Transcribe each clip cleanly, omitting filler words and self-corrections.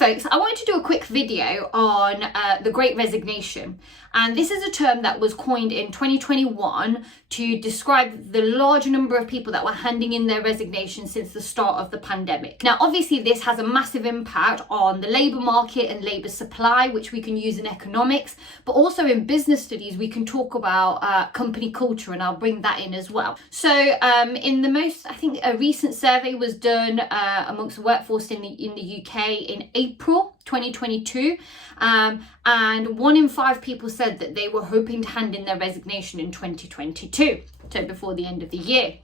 folks, I wanted to do a quick video on the Great Resignation. And this is a term that was coined in 2021 to describe the large number of people that were handing in their resignation since the start of the pandemic. Now, obviously, this has a massive impact on the labour market and labour supply, which we can use in economics, but also in business studies, we can talk about company culture, and I'll bring that in as well. So in the most, I think a recent survey was done amongst the workforce in the UK in April 2022, and 1 in 5 people said that they were hoping to hand in their resignation in 2022, so before the end of the year.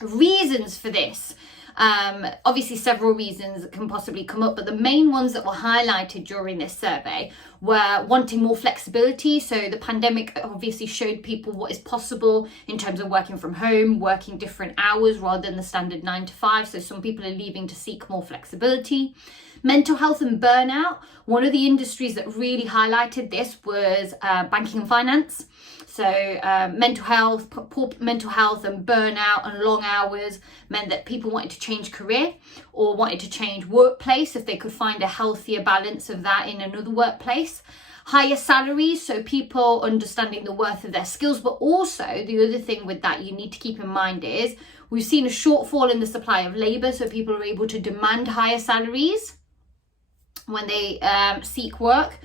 Reasons for this, obviously several reasons can possibly come up, but the main ones that were highlighted during this survey were wanting more flexibility. So the pandemic obviously showed people what is possible in terms of working from home, working different hours rather than the standard 9 to 5. So some people are leaving to seek more flexibility. Mental health and burnout. One of the industries that really highlighted this was banking and finance. So mental health, poor mental health and burnout and long hours meant that people wanted to change career or wanted to change workplace if they could find a healthier balance of that in another workplace. Higher salaries, so people understanding the worth of their skills, but also the other thing with that you need to keep in mind is we've seen a shortfall in the supply of labour, so people are able to demand higher salaries when they seek work.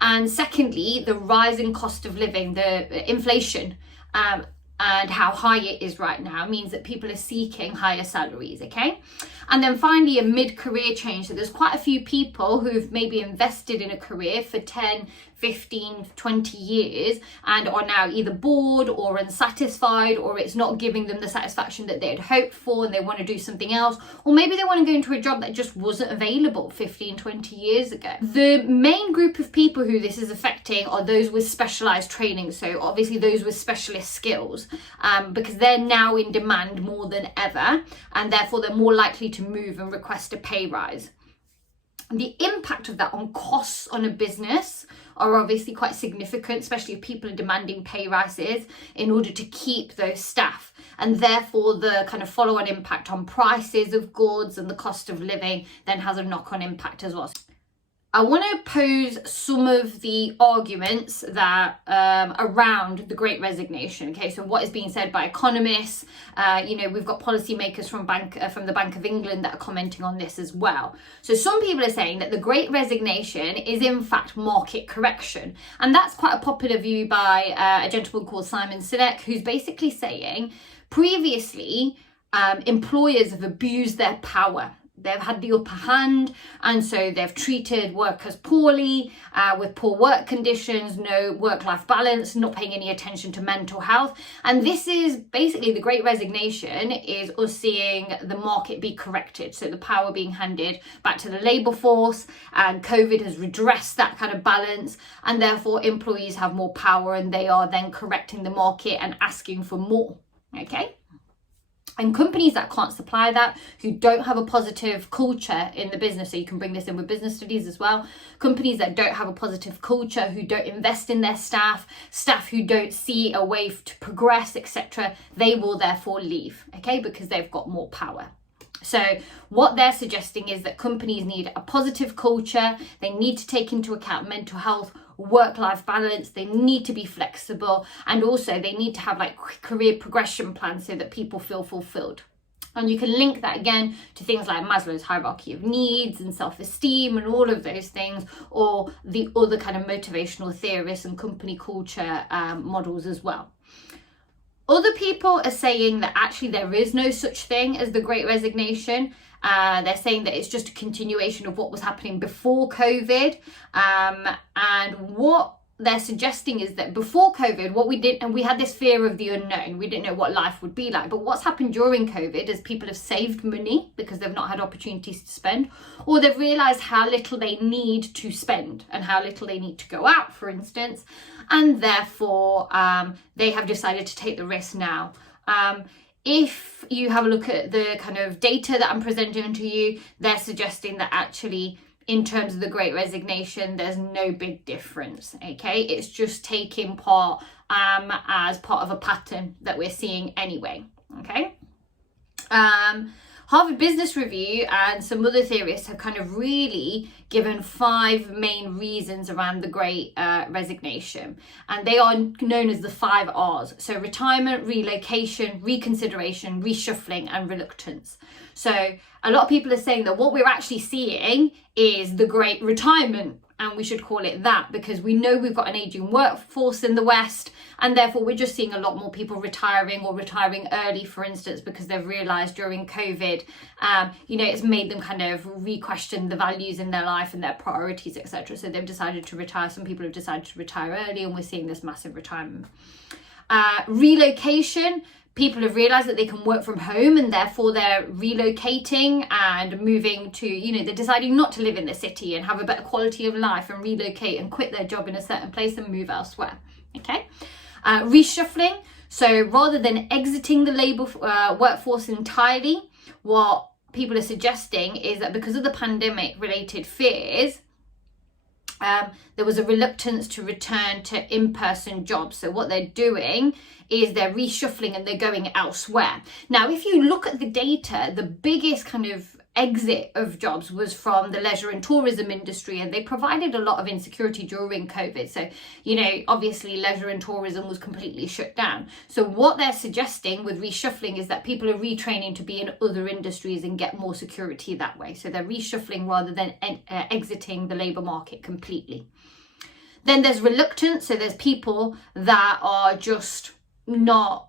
And secondly, the rising cost of living, the inflation, and how high it is right now means that people are seeking higher salaries, okay? And then finally, a mid-career change. So there's quite a few people who've maybe invested in a career for 10, 15, 20 years and are now either bored or unsatisfied, or it's not giving them the satisfaction that they had hoped for and they want to do something else. Or maybe they want to go into a job that just wasn't available 15, 20 years ago. The main group of people who this is affecting are those with specialised training. So obviously those with specialist skills, because they're now in demand more than ever, and therefore they're more likely to move and request a pay rise. The impact of that on costs on a business are obviously quite significant, especially if people are demanding pay rises in order to keep those staff. And therefore the kind of follow-on impact on prices of goods and the cost of living then has a knock-on impact as well. I want to pose some of the arguments that around the Great Resignation. Okay, so what is being said by economists? We've got policymakers from the Bank of England that are commenting on this as well. So some people are saying that the Great Resignation is in fact market correction, and that's quite a popular view by a gentleman called Simon Sinek, who's basically saying previously employers have abused their power. They've had the upper hand, and so they've treated workers poorly, with poor work conditions, no work-life balance, not paying any attention to mental health. And this is basically the Great Resignation is us seeing the market be corrected. So the power being handed back to the labour force, and COVID has redressed that kind of balance, and therefore employees have more power and they are then correcting the market and asking for more, okay? And companies that can't supply that, who don't have a positive culture in the business, so you can bring this in with business studies as well, companies that don't have a positive culture, who don't invest in their staff who don't see a way to progress, etc., they will therefore leave, okay, because they've got more power. So what they're suggesting is that companies need a positive culture, they need to take into account mental health, work-life balance, they need to be flexible, and also they need to have like career progression plans so that people feel fulfilled. And you can link that again to things like Maslow's hierarchy of needs and self-esteem and all of those things, or the other kind of motivational theorists and company culture models as well. Other people are saying that actually there is no such thing as the Great Resignation. They're saying that it's just a continuation of what was happening before COVID. And what they're suggesting is that before COVID, what we did, and we had this fear of the unknown, we didn't know what life would be like. But what's happened during COVID is people have saved money because they've not had opportunities to spend, or they've realised how little they need to spend and how little they need to go out, for instance. And therefore, they have decided to take the risk now. If you have a look at the kind of data that I'm presenting to you, they're suggesting that actually in terms of the Great Resignation, there's no big difference, okay? It's just taking part as part of a pattern that we're seeing anyway, okay? Harvard Business Review and some other theorists have kind of really given 5 main reasons around the Great Resignation, and they are known as the 5 R's. So retirement, relocation, reconsideration, reshuffling, and reluctance. So a lot of people are saying that what we're actually seeing is the Great Retirement, and we should call it that, because we know we've got an aging workforce in the West, and therefore we're just seeing a lot more people retiring or retiring early, for instance, because they've realised during COVID, it's made them kind of re-question the values in their life and their priorities, etc. So they've decided to retire. Some people have decided to retire early, and we're seeing this massive retirement. Relocation. People have realised that they can work from home, and therefore they're relocating and moving to, they're deciding not to live in the city and have a better quality of life and relocate and quit their job in a certain place and move elsewhere. Okay. Reshuffling. So rather than exiting the labour workforce entirely, what people are suggesting is that because of the pandemic related fears, there was a reluctance to return to in-person jobs. So what they're doing is they're reshuffling and they're going elsewhere. Now, if you look at the data, the biggest kind of exit of jobs was from the leisure and tourism industry, and they provided a lot of insecurity during COVID. So, obviously leisure and tourism was completely shut down. So what they're suggesting with reshuffling is that people are retraining to be in other industries and get more security that way. So they're reshuffling rather than exiting the labour market completely. Then there's reluctance. So there's people that are just not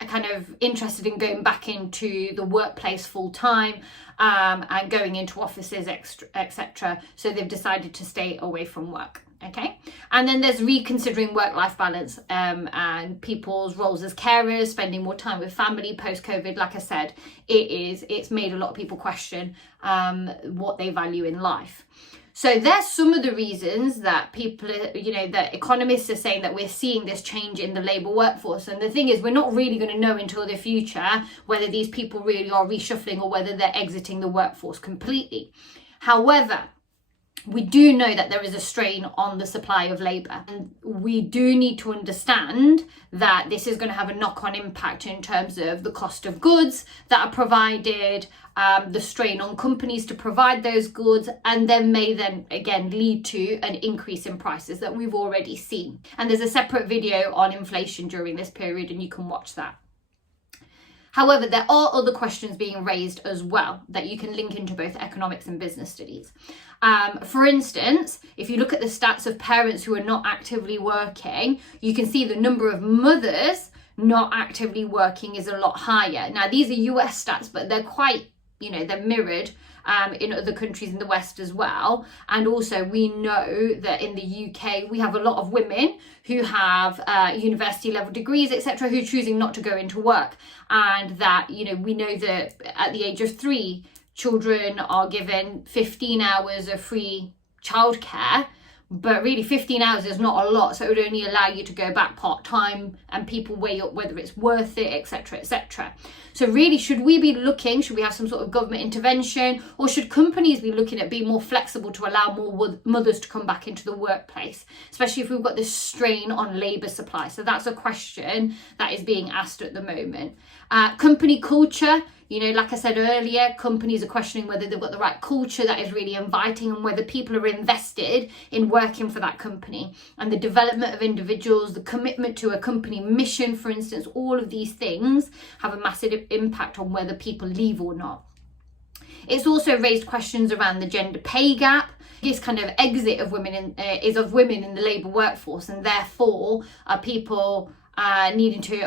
kind of interested in going back into the workplace full time and going into offices, etc. So they've decided to stay away from work. Okay. And then there's reconsidering work-life balance and people's roles as carers, spending more time with family post-COVID. Like I said, it's made a lot of people question what they value in life. So there's some of the reasons that people, that economists are saying that we're seeing this change in the labour workforce. And the thing is, we're not really going to know until the future whether these people really are reshuffling or whether they're exiting the workforce completely. However, we do know that there is a strain on the supply of labour, and we do need to understand that this is going to have a knock-on impact in terms of the cost of goods that are provided, the strain on companies to provide those goods, and may again lead to an increase in prices that we've already seen. And there's a separate video on inflation during this period, and you can watch that. However, there are other questions being raised as well that you can link into both economics and business studies. For instance, if you look at the stats of parents who are not actively working, you can see the number of mothers not actively working is a lot higher. Now, these are US stats, but they're quite, they're mirrored in other countries in the West as well. And also we know that in the UK, we have a lot of women who have university level degrees, etc., who are choosing not to go into work. And that, we know that at the age of 3, children are given 15 hours of free childcare, but really 15 hours is not a lot. So it would only allow you to go back part-time, and people weigh up whether it's worth it, etc., etc. So really, should we have some sort of government intervention, or should companies be looking at being more flexible to allow more mothers to come back into the workplace, especially if we've got this strain on labour supply? So that's a question that is being asked at the moment. Company culture. Like I said earlier, companies are questioning whether they've got the right culture that is really inviting, and whether people are invested in working for that company, and the development of individuals, the commitment to a company mission, for instance. All of these things have a massive impact on whether people leave or not. It's also raised questions around the gender pay gap. This kind of exit of women of women in the labour workforce, and therefore are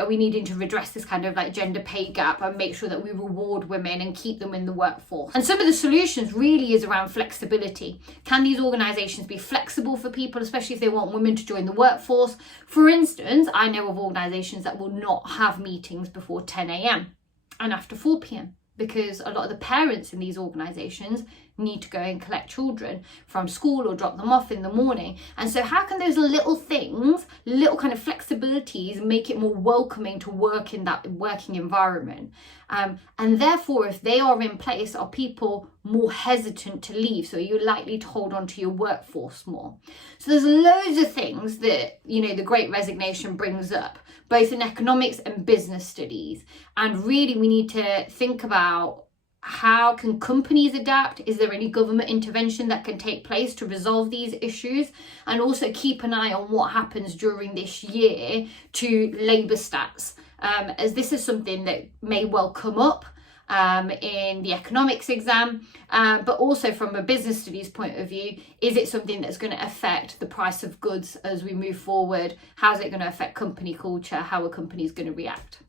we needing to redress this kind of gender pay gap and make sure that we reward women and keep them in the workforce. And some of the solutions really is around flexibility. Can these organisations be flexible for people, especially if they want women to join the workforce? For instance, I know of organisations that will not have meetings before 10 a.m. and after 4 p.m. because a lot of the parents in these organisations need to go and collect children from school or drop them off in the morning. And so how can those little things, little kind of flexibilities, make it more welcoming to work in that working environment? And therefore, if they are in place, are people more hesitant to leave? So you're likely to hold on to your workforce more. So there's loads of things that, the Great Resignation brings up, both in economics and business studies. And really, we need to think about how can companies adapt? Is there any government intervention that can take place to resolve these issues? And also keep an eye on what happens during this year to labour stats, as this is something that may well come up in the economics exam, but also from a business studies point of view. Is it something that's going to affect the price of goods as we move forward? How's it going to affect company culture? How are companies going to react?